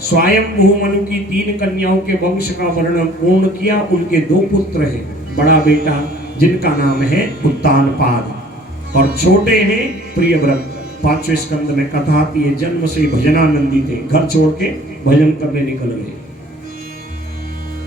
स्वयंभू मनु की 3 कन्याओं के वंश का वर्णन पूर्ण किया। उनके 2 पुत्र हैं, बड़ा बेटा जिनका नाम है उत्तानपाद और छोटे हैं प्रियव्रत। 5वें स्कंद में कथा आती है, जन्म से भजनानंदी थे, घर छोड़ के भजन करने निकल गए।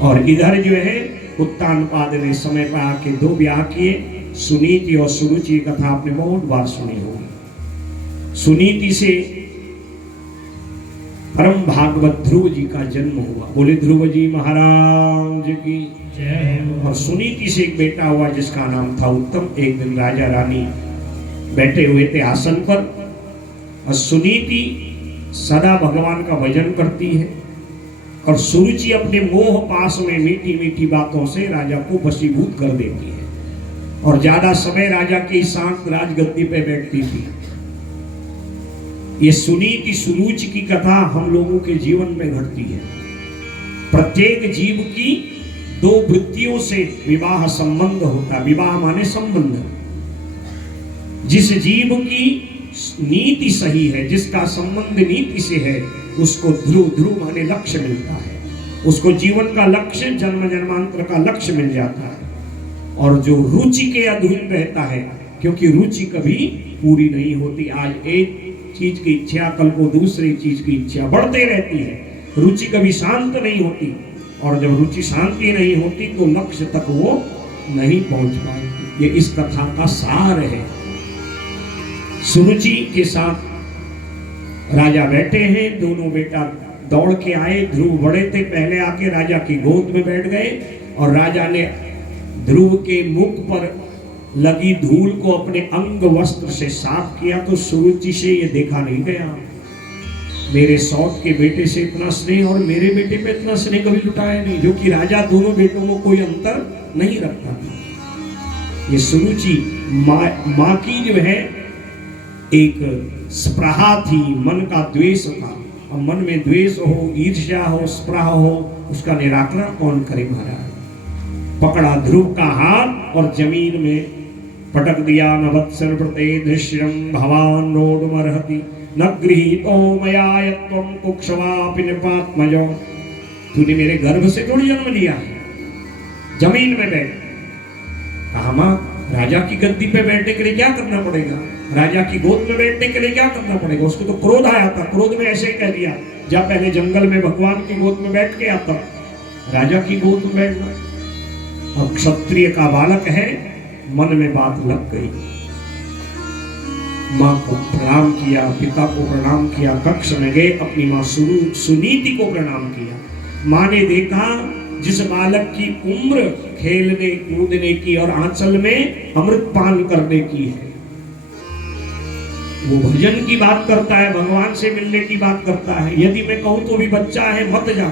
और इधर जो है उत्तानपाद ने समय पर आके 2 ब्याह किए। सुनीति और सुरुचि कथा आपने बहुत बार सुनी होगी। सुनीति से परम भागवत ध्रुव जी का जन्म हुआ। बोले ध्रुव जी महाराज की जय। और सुनीति से एक बेटा हुआ जिसका नाम था उत्तम। एक दिन राजा रानी बैठे हुए थे आसन पर और सुनीति सदा भगवान का भजन करती है और सुरुचि अपने मोह पास में मीठी मीठी बातों से राजा को वशीभूत कर देती है और ज्यादा समय राजा की शांत राजगद्दी पे बैठती थी। ये सुनीति सुरुचि की कथा हम लोगों के जीवन में घटती है। प्रत्येक जीव की 2 वृत्तियों से विवाह संबंध होता। विवाह माने संबंध। जिस जीव की नीति सही है, जिसका संबंध नीति से है, उसको ध्रुव, ध्रुव माने लक्ष्य मिलता है। उसको जीवन का लक्ष्य, जन्म जन्मांतर का लक्ष्य मिल जाता है। और जो रुचि के अधीन रहता है, क्योंकि रुचि कभी पूरी नहीं होती। आज एक चीज की इच्छा, कल को दूसरी चीज की इच्छा बढ़ते रहती है। रुचि कभी शांत नहीं होती और जब रुचि शांति नहीं होती तो लक्ष्य तक वो नहीं पहुंच पाएगी। ये इस कथा का सार है। सुरुचि के साथ राजा बैठे हैं, दोनों बेटा दौड़ के आए। ध्रुव बड़े थे, पहले आके राजा की गोद में बैठ गए और राजा ने ध्रुव के मुख पर लगी धूल को अपने अंग वस्त्र से साफ किया। तो सुरुचि से ये देखा नहीं गया, मेरे सौत के बेटे से इतना स्नेह और मेरे बेटे पे इतना स्नेह कभी लुटाया नहीं। जो कि राजा दोनों बेटों में कोई अंतर नहीं रखता था। ये सुरुचि माँ की जो है एक स्पृहा थी, मन का द्वेष था। और मन में द्वेष हो, ईर्ष्या हो, स्पृहा हो, उसका निराकरण कौन करे महाराज। पकड़ा ध्रुव का हाथ और जमीन में पटक दिया। न वत्सर प्रते दृश्यम भवान रोडमर्हति न गृहीतो मया यत्वं कुक्षवापि निपात्मजो। तूने मेरे गर्भ से थोड़ी जन्म लिया है। जमीन में बैठ। कहा मां, राजा की गद्दी पे बैठने के लिए क्या करना पड़ेगा, राजा की गोद में बैठने के लिए क्या करना पड़ेगा। उसको तो क्रोध आया था, क्रोध में ऐसे ही कह दिया, जा पहले जंगल में भगवान की गोद में बैठ के आता, राजा की गोद में बैठना। और क्षत्रिय का बालक है, मन में बात लग गई। माँ को प्रणाम किया, पिता को प्रणाम किया, कक्ष में गए, अपनी माँ सुनीति को प्रणाम किया। माँ ने देखा जिस बालक की उम्र खेलने कूदने की और आंचल में अमृत पान करने की है, वो भजन की बात करता है, भगवान से मिलने की बात करता है। यदि मैं कहूं तो भी बच्चा है मत जा,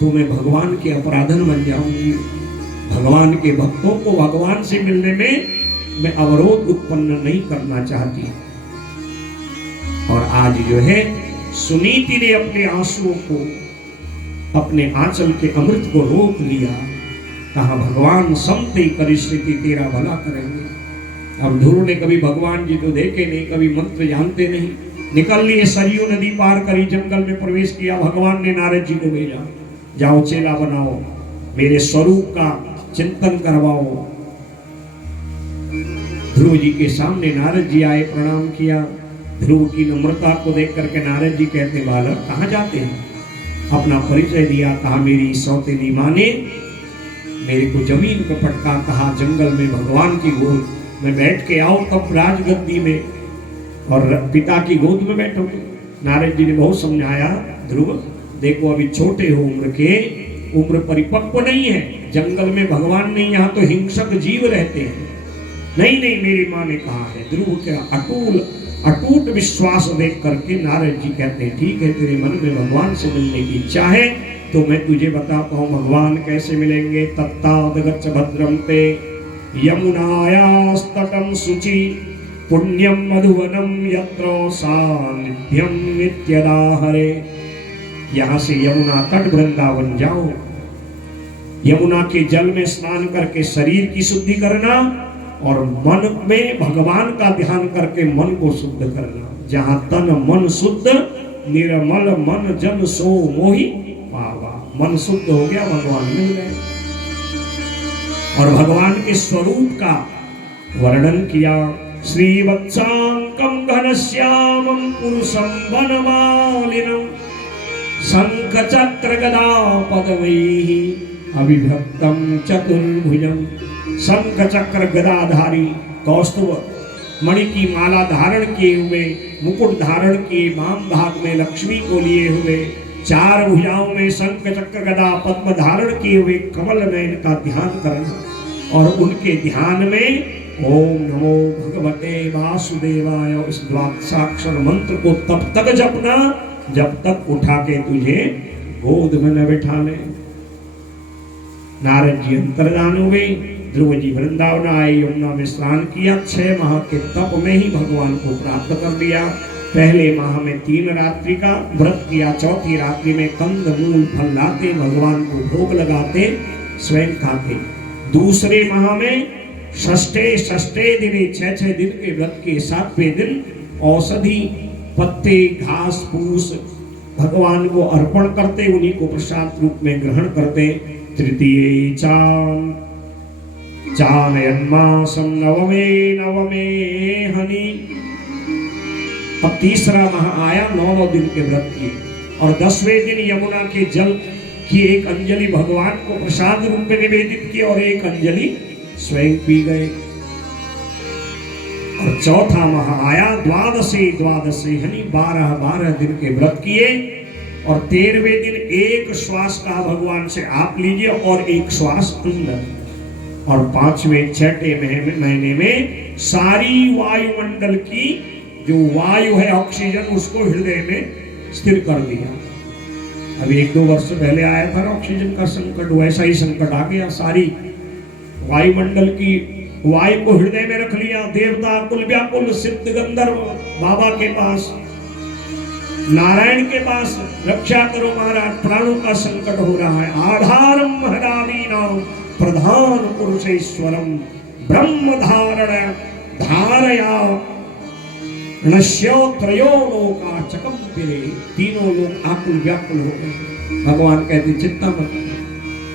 तो मैं भगवान के अपराधन बन जाऊंगी। भगवान के भक्तों को भगवान से मिलने में मैं अवरोध उत्पन्न नहीं करना चाहती। और आज जो है सुनीति ने अपने आंसुओं को, अपने आंचल के अमृत को रोक लिया। कहा भगवान समते परिस्थिति तेरा भला करेंगे। अब ध्रुव ने कभी भगवान जी तो देखे नहीं, कभी मंत्र जानते नहीं, निकल लिए, सरयू नदी पार करी, जंगल में प्रवेश किया। भगवान ने नारद जी को भेजा, जाओ चेला बनाओ, मेरे स्वरूप का चिंतन करवाओ। ध्रुव जी के सामने नारद जी आए, प्रणाम किया। ध्रुव की नम्रता को देख करके नारद जी कहते, बालक कहाँ जाते हैं। अपना परिचय दिया। कहा मेरी सौतेली माँ ने मेरे को जमीन पर पटका, कहा जंगल में भगवान की गोद में बैठ के आओ, तब राजगद्दी में और पिता की गोद में बैठोगे। नारद जी ने बहुत समझाया, ध्रुव देखो अभी छोटे हो उम्र के, उम्र परिपक्व नहीं है, जंगल में भगवान नहीं, यहाँ तो हिंसक जीव रहते हैं। नहीं नहीं मेरी माँ ने कहा है। ध्रुव का अटूट विश्वास देख करके नारद जी कहते हैं, ठीक है तेरे मन में भगवान से मिलने की इच्छा है तो मैं तुझे बताता हूँ भगवान कैसे मिलेंगे। तत्ताद गच्छ भद्रम ते यमुनायास्तटं शुचि पुण्यम मधुवनम यत्र सानिध्यम नित्यदा हरे। यहाँ से यमुना तट वृंदावन जाओ, यमुना के जल में स्नान करके शरीर की शुद्धि करना और मन में भगवान का ध्यान करके मन को शुद्ध करना। जहाँ तन मन शुद्ध निर्मल मन जन सो मोहि पावा। मन शुद्ध हो गया, भगवान मिल गए। और भगवान के स्वरूप का वर्णन किया। श्रीवत्सांकं घनश्यामं पुरुषं वनमालिनं शंखचक्र गदा पदमैः अभिभक्तं चतुर्भुजं। शंख चक्र गदाधारी, कौस्तुभ मणि की माला धारण किए हुए, मुकुट धारण किए, वाम भाग में लक्ष्मी को लिए हुए, चार भुजाओं में शंख चक्र गदा पद्म धारण किए हुए कमल नयन का ध्यान करना और उनके ध्यान में ओम नमो भगवते वासुदेवाय इस द्वादशाक्षर मंत्र को तब तक जपना जब तक उठा के तुझे गोद में न बैठा ले। नारद जी अंतर्धान हुए, ध्रुव जी वृंदावन आए, यमुना में स्नान किया, 6 माह के तप में ही भगवान को प्राप्त कर लिया। पहले माह में 3 रात्रि का व्रत किया, चौथी रात्रि में कंद मूल फल लाते भगवान को भोग लगाते, स्वयं खाते। दूसरे माह में षष्ठे दिने 6 दिन के व्रत के 7वें दिन औषधि पत्ते घास फूस भगवान को अर्पण करते, उन्हीं को प्रसाद रूप में ग्रहण करते। तृतीय चानयन्मासं नवमे हनि। अब तीसरा माह आया, 9 दिन के व्रत किए और 10वें दिन यमुना के जल की एक अंजलि भगवान को प्रसाद रूप में निवेदित की और एक अंजलि स्वयं पी गए। और चौथा माह आया, द्वादशे हनि, 12 दिन के व्रत किए और 13वें दिन एक श्वास का भगवान से आप लीजिए और एक श्वास अंदर। और 5वें छठे महीने में सारी वायुमंडल की जो वायु है ऑक्सीजन उसको हृदय में स्थिर कर दिया। अभी 1-2 वर्ष पहले आया था ऑक्सीजन का संकट, वैसा ही संकट आ गया। सारी वायुमंडल की वायु को हृदय में रख लिया। देवता कुल व्याकुल, सिद्ध गंधर्व बाबा के पास, नारायण के पास, रक्षा करो महाराज, प्राणों का संकट हो रहा है। आधारम हरादीनाम प्रधान पुरुषेश्वरम ब्रह्म धारया नश्योत्रयो लोका चकंपिरे। तीनों लोग आकुल व्याकुल हो गए। भगवान कहते चिंता मत,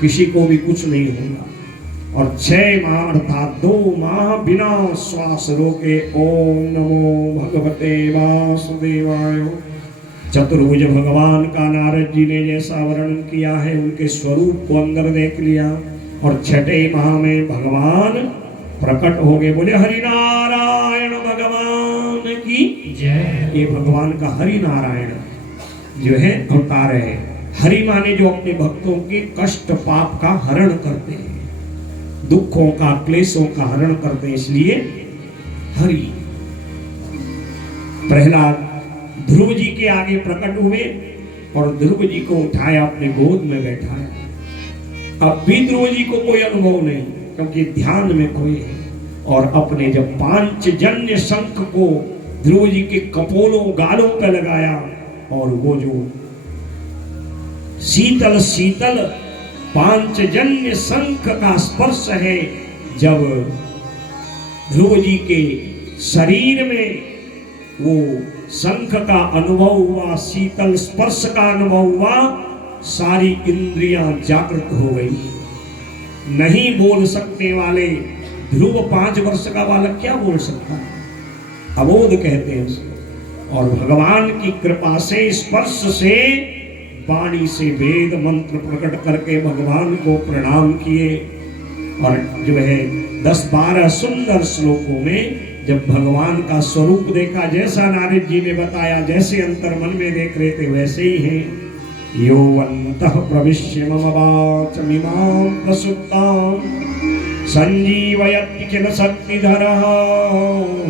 किसी को भी कुछ नहीं होगा। और 6 माह अर्थात 2 माह बिना श्वास रोके ओम नमो भगवते वासुदेवाय। चतुर्भुज भगवान का नारद जी ने जैसा वर्णन किया है उनके स्वरूप को अंदर देख लिया। और 6ठे माह में भगवान प्रकट हो गए। बोले हरि नारायण भगवान की जय। ये भगवान का हरि नारायण जो है अवतार है। हरि माने जो अपने भक्तों के कष्ट पाप का हरण करते हैं, दुखों का क्लेशों का हरण करते हैं, इसलिए हरि। प्रहलाद ध्रुव जी के आगे प्रकट हुए और ध्रुव जी को उठाया, अपने गोद में बैठाया। अब भी ध्रुव जी को कोई अनुभव नहीं क्योंकि ध्यान में खोए हैं। और अपने जब पांचजन्य शंख को ध्रुव जी के कपोलों गालों पर लगाया और वो जो शीतल शीतल पांचजन्य शंख का स्पर्श है, जब ध्रुव जी के शरीर में वो शंख का अनुभव हुआ, शीतल स्पर्श का अनुभव हुआ, सारी इंद्रियां जागृत हो गई। नहीं बोल सकने वाले ध्रुव 5 वर्ष का बालक क्या बोल सकता है, अबोध कहते हैं उसको। और भगवान की कृपा से स्पर्श से वाणी से वेद मंत्र प्रकट करके भगवान को प्रणाम किए। और जो है 10-12 सुंदर श्लोकों में जब भगवान का स्वरूप देखा, जैसा नारद जी ने बताया, जैसे अंतर मन में देख रहे थे वैसे ही है। यो अन्तः प्रविश्य मम वाचमिमां प्रसुप्तां संजीवयति किल शक्तिधरः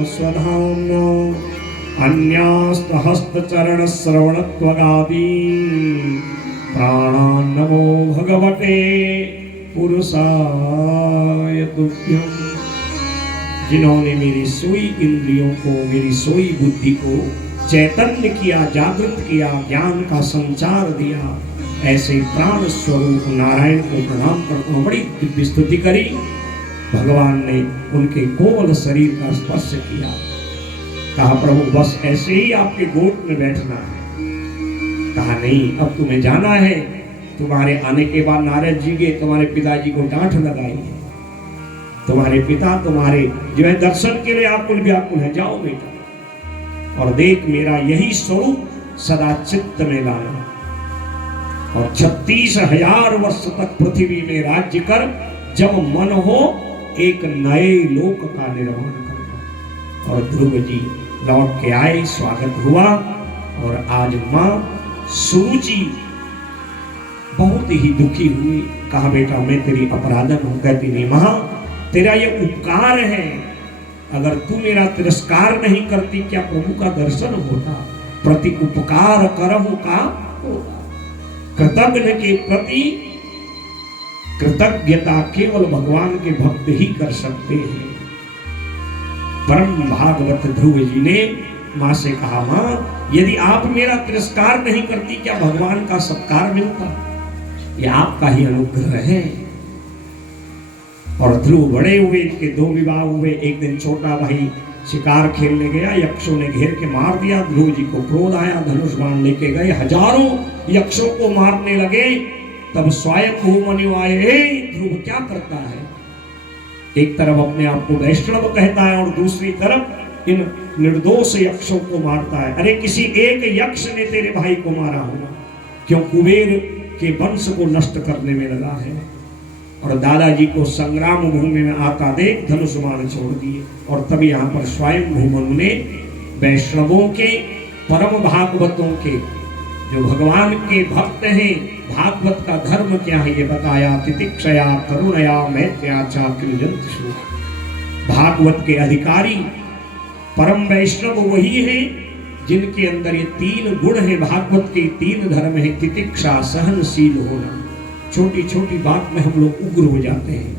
स्वधाम्ना अन्यास्तहस्तचरण श्रवणत्वगादि प्राणान् नमो भगवते पुरुषाय तुभ्यम्। जिन्होंने मेरी सोई इंद्रियों को, मेरी सोई बुद्धि को चैतन्य किया, जागृत किया, ज्ञान का संचार दिया, ऐसे प्राण स्वरूप नारायण को प्रणाम करता हूँ। बड़ी दिव्य स्तुति करी। भगवान ने उनके कोमल शरीर का स्पर्श किया। कहा प्रभु बस ऐसे ही आपके गोद में बैठना है, कहा नहीं, अब तुम्हें जाना है। तुम्हारे आने के बाद नारद जी के तुम्हारे पिताजी को डांट लगाएंगे। तुम्हारे पिता तुम्हारे जो है दर्शन के लिए आकुल व्याकुल है, जाओ बेटा और देख मेरा यही स्वरूप सदा चित्त में लाना और 36,000 वर्ष तक पृथ्वी में राज्य कर, जब मन हो एक नए लोक का निर्माण करना। और ध्रुव जी लौट के आए, स्वागत हुआ। और आज मां सुरुचि बहुत ही दुखी हुई। कहा बेटा मैं तेरी अपराधन हूं। कहती नहीं मां, तेरा ये उपकार है, अगर तू मेरा तिरस्कार नहीं करती क्या प्रभु का दर्शन होता। प्रति उपकार करहु का होता। कृतज्ञ के प्रति कृतज्ञता केवल भगवान के भक्त ही कर सकते हैं। परम भागवत ध्रुव जी ने मां से कहा, मां यदि आप मेरा तिरस्कार नहीं करती क्या भगवान का सत्कार मिलता। यह आपका ही अनुग्रह है। और ध्रुव बड़े हुए, इनके 2 विवाह हुए। एक दिन छोटा भाई शिकार खेलने गया, यक्षों ने घेर के मार दिया। ध्रुव जी को क्रोध आया, धनुष बाण लेके गए, हजारों यक्षों को मारने लगे। तब स्वयं मनु आए, ध्रुव क्या करता है। एक तरफ अपने आप को वैष्णव कहता है और दूसरी तरफ इन निर्दोष यक्षों को मारता है। अरे किसी एक यक्ष ने तेरे भाई को मारा होगा, क्यों कुबेर के वंश को नष्ट करने में लगा है। और दादाजी को संग्राम भूमि में आता देख धनुष बाण छोड़ दिए। और तभी यहाँ पर स्वयं मनु ने वैष्णवों के, परम भागवतों के, जो भगवान के भक्त हैं, भागवत का धर्म क्या है ये बताया। तितिक्षया करुणया मैत्र्या च कृजन्तु। भागवत के अधिकारी परम वैष्णव वही है जिनके अंदर ये 3 गुण है। भागवत के 3 धर्म है। तितिक्षा, सहनशील होना। छोटी छोटी बात में हम लोग उग्र हो जाते हैं,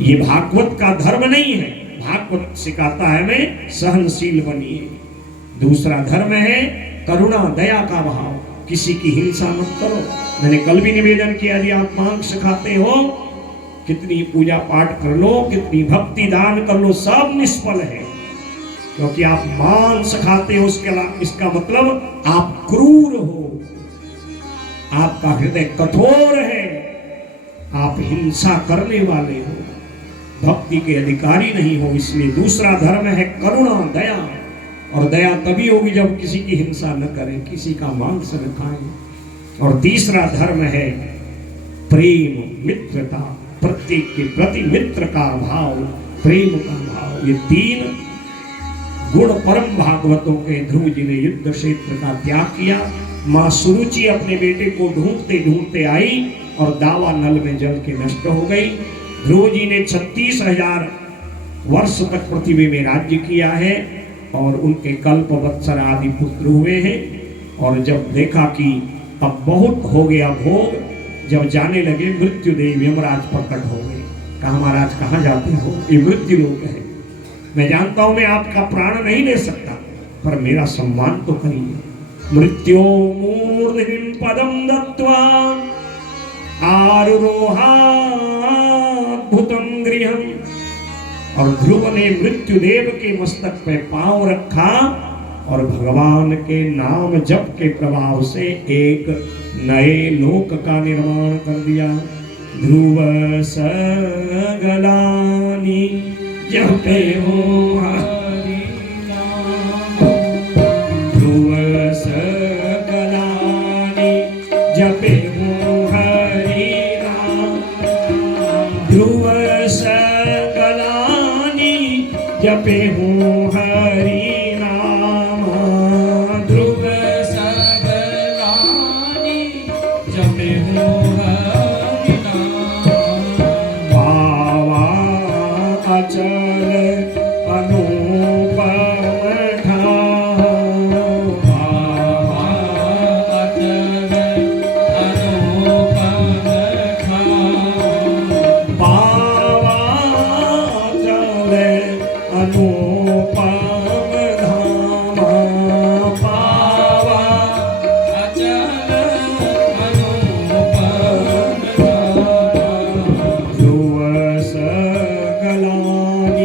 ये भागवत का धर्म नहीं है। भागवत सिखाता है हमें सहनशील बनिए। दूसरा धर्म है करुणा, दया का भाव। किसी की हिंसा मत करो। मैंने कल भी निवेदन किया, यदि आप मांस खाते हो, कितनी पूजा पाठ कर लो, कितनी भक्ति दान कर लो, सब निष्फल है। क्योंकि आप मांस खाते हो इसका मतलब आप क्रूर हो, आपका हृदय कठोर है, आप हिंसा करने वाले हो, भक्ति के अधिकारी नहीं हो। इसलिए दूसरा धर्म है करुणा, दया। और दया तभी होगी जब किसी की हिंसा न करें, किसी का मांस न खाएं। और तीसरा धर्म है प्रेम, मित्रता, प्रत्येक के प्रति मित्र का भाव, प्रेम का भाव। ये 3 गुण परम भागवतों के। ध्रुव जी ने युद्ध क्षेत्र का त्याग किया। मां सुरुचि अपने बेटे को ढूंढते ढूंढते आई और दावा नल में जल के नष्ट हो गई। ध्रुव जी ने 36,000 वर्ष तक पृथ्वी में राज्य किया है और उनके कल्पवत्सर आदि पुत्र हुए हैं। और जब देखा कि अब बहुत हो गया भोग, जब जाने लगे मृत्युदेव यमराज प्रकट हो गए। कहा महाराज कहाँ जाते हो, ये मृत्यु लोक है। मैं जानता हूं मैं आपका प्राण नहीं ले सकता, पर मेरा सम्मान तो करिए। मृत्यो मूर्धनिं पदम दत्त्वा आरुरोहाद्भुतं गृहम्। और ध्रुव ने मृत्युदेव के मस्तक पे पांव रखा और भगवान के नाम जप के प्रभाव से एक नए लोक का निर्माण कर दिया। ध्रुव सगलानि जपे हो हरि नाम, ध्रुव सगलानि जपे हो हरि नाम, ध्रुव सगलानि जपे हो हरि नाम, ध्रुव सगलानि जपे हो हरि नाम। पावा अचल अनुपम ठाव, पावा अचल अनुपम ठाव, पावा अचल अनुपम धाम, पावा अचल अनुपम धाम। ध्रुव सगलानि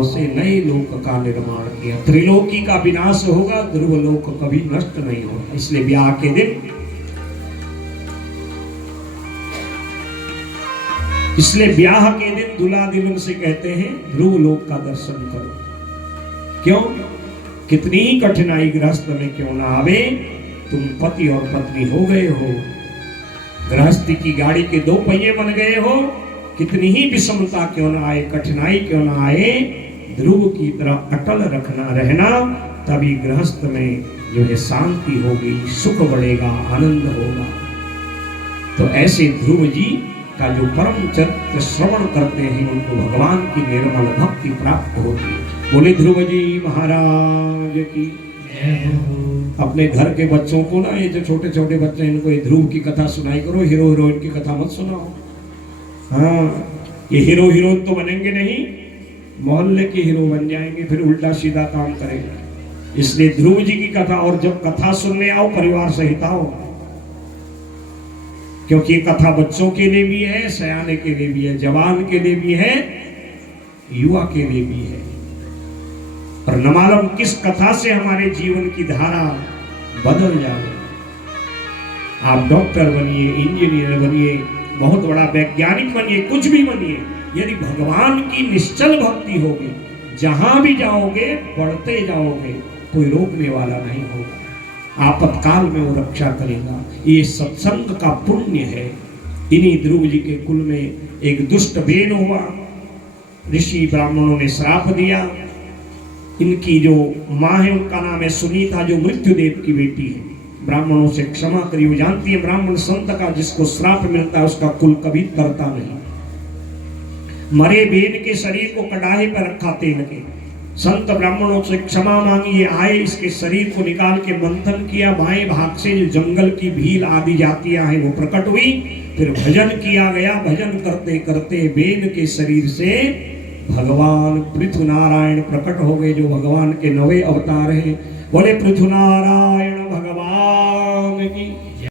भाव से नए लोक का निर्माण किया। त्रिलोकी का विनाश होगा, ध्रुव लोक कभी नष्ट नहीं होगा। इसलिए ब्याह के दिन, इसलिए ब्याह के दिन दूल्हा दुल्हन से कहते हैं ध्रुव लोक का दर्शन करो। क्यों? कितनी ही कठिनाई गृहस्थ में क्यों ना आवे, तुम पति और पत्नी हो गए हो, गृहस्थी की गाड़ी के दो पहिए बन गए हो, कितनी ही विषमता क्यों ना आए, कठिनाई क्यों ना आए, ध्रुव की तरह अटल रहना, तभी गृहस्थ में जो है शांति होगी, सुख बढ़ेगा, आनंद होगा। तो ऐसे ध्रुव जी का जो परम चरित्र श्रवण करते हैं उनको भगवान की निर्मल भक्ति प्राप्त होती है। बोले ध्रुव जी महाराज की। अपने घर के बच्चों को ना, ये जो छोटे छोटे बच्चे इनको ये ध्रुव की कथा सुनाई करो, हीरो हीरोइन की कथा मत सुनाओ। हाँ, ये हीरो हीरोइन तो बनेंगे नहीं, मोहल्ले के हीरो बन जाएंगे, फिर उल्टा सीधा काम करेंगे। इसलिए ध्रुव जी की कथा, और जब कथा सुनने आओ परिवार सहित आओ, क्योंकि ये कथा बच्चों के लिए भी है, सयाने के लिए भी है, जवान के लिए भी है, युवा के लिए भी है। और न मालूम किस कथा से हमारे जीवन की धारा बदल जाए। आप डॉक्टर बनिए, इंजीनियर बनिए, बहुत बड़ा वैज्ञानिक बनिए, कुछ भी बनिए, यदि भगवान की निश्चल भक्ति होगी, जहां भी जाओगे बढ़ते जाओगे, कोई रोकने वाला नहीं होगा। आपातकाल में वो रक्षा करेगा। ये सत्संग का पुण्य है। इन्हीं ध्रुव जी के कुल में एक दुष्ट बेन हुआ, ऋषि ब्राह्मणों ने श्राप दिया। इनकी जो माँ है उनका नाम है सुनीता, जो मृत्युदेव की बेटी है। ब्राह्मणों से क्षमा करी, वो जानती है ब्राह्मण संत का जिसको श्राप मिलता है उसका कुल कभी तरता नहीं। मरे बेन के शरीर को कड़ाहे पर रखा तेल के, संत ब्राह्मणों से क्षमा मांगी। ये आए, इसके शरीर को निकाल के मंथन किया, बाएं भाग से जो जंगल की भील आदि जातियां हैं वो प्रकट हुई। फिर भजन किया गया, भजन करते करते बेन के शरीर से भगवान पृथुनारायण प्रकट हो गए, जो भगवान के 9वें अवतार हैं। बोले पृथुनारायण भगवान की।